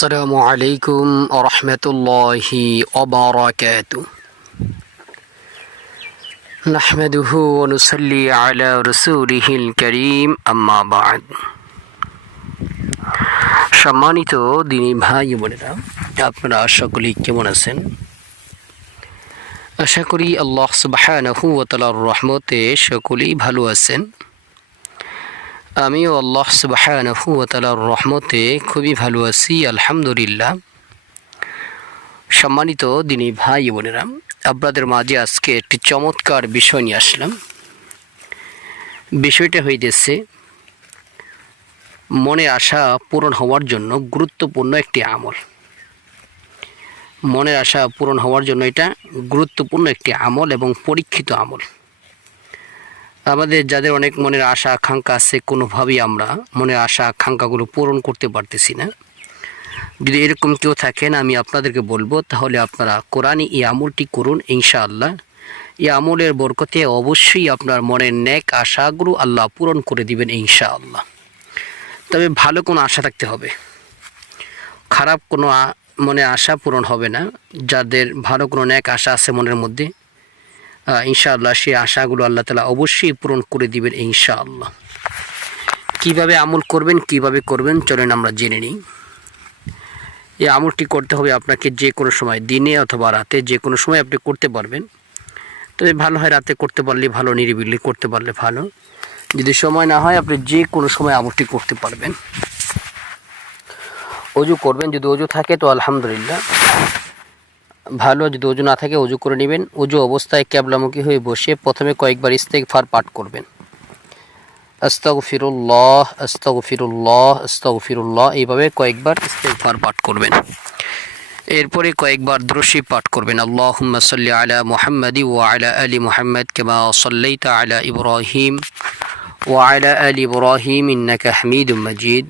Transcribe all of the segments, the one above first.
আসসালামু আলাইকুম ওয়া রাহমাতুল্লাহি ওয়া বারাকাতুহু নাহমাদুহু ওয়া নুসাল্লি আলা রাসূলিহিল কারীম আম্মা বা'দ। সম্মানিত দিনী ভাই বোনেরা, আপনারা সকলেই কেমন আছেন? আশা করি আল্লাহ সুবহানাহু ওয়া তাআলার রহমতে সকলেই ভালো আছেন। আমিও আল্লাহ সুবহানাহু ওয়া তাআলার রহমতে খুবই ভালো আছি, আলহামদুলিল্লাহ। সম্মানিত দিনী ভাই বোনেরা, আপনাদের মাঝে আজকে একটি চমৎকার বিষয় নিয়ে আসলাম। বিষয়টা হইতেছে মনে আশা পূরণ হওয়ার জন্য গুরুত্বপূর্ণ একটি আমল। মনের আশা পূরণ হওয়ার জন্য এটা গুরুত্বপূর্ণ একটি আমল এবং পরীক্ষিত আমল। আমাদের যাদের অনেক মনের আশা আকাঙ্ক্ষা আছে, কোনোভাবেই আমরা মনের আশা আকাঙ্ক্ষাগুলো পূরণ করতে পারতেছি না। যদি এরকম কেউ থাকেন, আমি আপনাদেরকে বলবো তাহলে আপনারা কোরআনে এই আমলটি করুন। ইনশাআল্লাহ এই আমলের বরকতে অবশ্যই আপনার মনের নেক আশাগুলো আল্লাহ পূরণ করে দিবেন ইনশাআল্লাহ। তবে ভালো কোনো আশা থাকতে হবে, খারাপ কোনো মনে আশা পূরণ হবে না। যাদের ভালো কোনো নেক আশা আছে মনের মধ্যে, ইনশাআল্লাহ সেই আশাগুলো আল্লাহ তাআলা অবশ্যই পূরণ করে দিবেন ইনশাআল্লাহ। কিভাবে আমল করবেন, কিভাবে করবেন, চলেন আমরা জেনে নিই। এই আমলটি করতে হবে আপনাকে যে কোনো সময়, দিনে অথবা রাতে, যে কোনো সময় আপনি করতে পারবেন। তবে ভালো হয় রাতে করতে পারলে ভালো, নিরিবিলি করতে পারলে ভালো। যদি সময় না হয়, আপনি যে কোনো সময় আমলটি করতে পারবেন। অজু করবেন, যদি অজু থাকে তো আলহামদুলিল্লাহ ভালো, যদি অজু না থাকে অজু করে নেবেন। অজু অবস্থায় কিবলামুখী হয়ে বসে প্রথমে কয়েকবার ইস্তেগফার পাঠ করবেন। আস্তাগফিরুল্লাহ আস্তাগফিরুল্লাহ আস্তাগফিরুল্লাহ, এইভাবে কয়েকবার ইস্তেগফার পাঠ করবেন। এরপরে কয়েকবার দুরূদ পাঠ করবেন। আল্লাহুম্মা সাল্লি আলা মুহাম্মাদি ওয়া আলা আলি মুহাম্মাদ কামা সাল্লাইতা আলা ইব্রাহিম ওয়া আলা আলি ইব্রাহিম ইন্নাকা হামিদুম মাজিদ।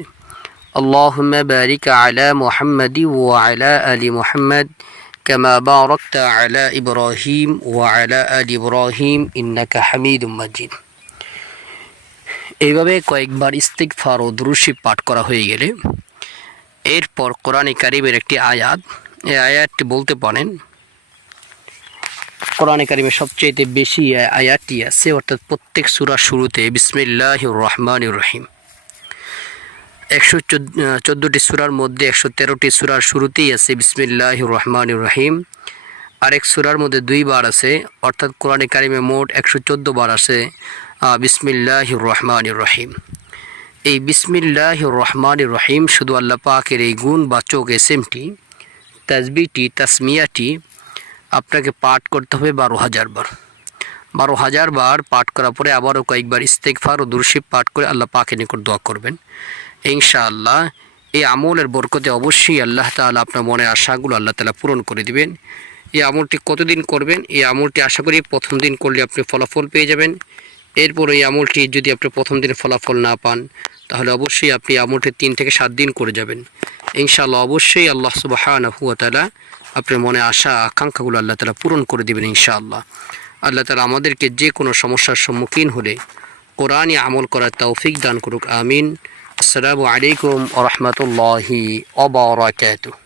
আল্লাহুম্মা বারিক আলা মুহাম্মাদি ওয়া আলা আলি মুহাম্মাদ কামা বারাকতা আলা ইব্রাহিম ওয়া আলা আলি ইব্রাহিম ইন্নাকা হামিদুম মাজিদ। এইভাবে কয়েকবার ইস্তিগফার ও দুরূদ পাঠ করা হয়ে গেলে এরপর কোরআনে কারিমের একটি আয়াত, এই আয়াতটি বলতে পারেন কোরআনে কারিমের সবচেয়ে বেশি আয়াতটি আছে, অর্থাৎ প্রত্যেক সূরার শুরুতে বিসমিল্লাহির রহমানির রহিম। 114টি সূরার মধ্যে 113টি সূরার শুরুতেই আছে বিসমিল্লাহির রহমানির রহিম। আরেক সূরার মধ্যে 2 বার আছে, অর্থাৎ কোরআনে কারিমে মোট 114 বার আছে বিসমিল্লাহির রহমানির রহিম। এই বিসমিল্লাহির রহমানির রহিম শুধু আল্লাহ পাকের এই গুণবাচক এসএমটি, তাসবিহটি, তাসমিয়াটি আপনাকে পাঠ করতে হবে 12,000 বার। 12,000 বার পাঠ করার পরে আবারও কয়েকবার ইস্তেগফার ও দুরূদ পাঠ করে আল্লাহ পাকের নিকট দোয়া করবেন ইনশাআল্লাহ। এই আমলের বরকতে অবশ্যই আল্লাহ তাআলা আপনার মনের আশাগুলো আল্লাহ তাআলা পূরণ করে দিবেন। এই আমলটি কতদিন করবেন? এই আমলটি আশা করি প্রথম দিন করলে আপনি ফলাফল পেয়ে যাবেন। এরপর এই আমলটি যদি আপনি প্রথম দিনে ফলাফল না পান, তাহলে অবশ্যই আপনি আমলটি 3 থেকে 7 দিন করে যাবেন ইনশাআল্লাহ। অবশ্যই আল্লাহ সুবহানাহু ওয়া তাআলা আপনার মনে আশা আকাঙ্ক্ষাগুলো আল্লাহ তাআলা পূরণ করে দিবেন ইনশাআল্লাহ। আল্লাহ তাআলা আমাদেরকে যে কোনো সমস্যার সম্মুখীন হলে কোরআনে আমল করার তৌফিক দান করুক, আমিন। আসসালামু আলাইকুম ওয়া রাহমাতুল্লাহি ওয়া বারাকাতুহু।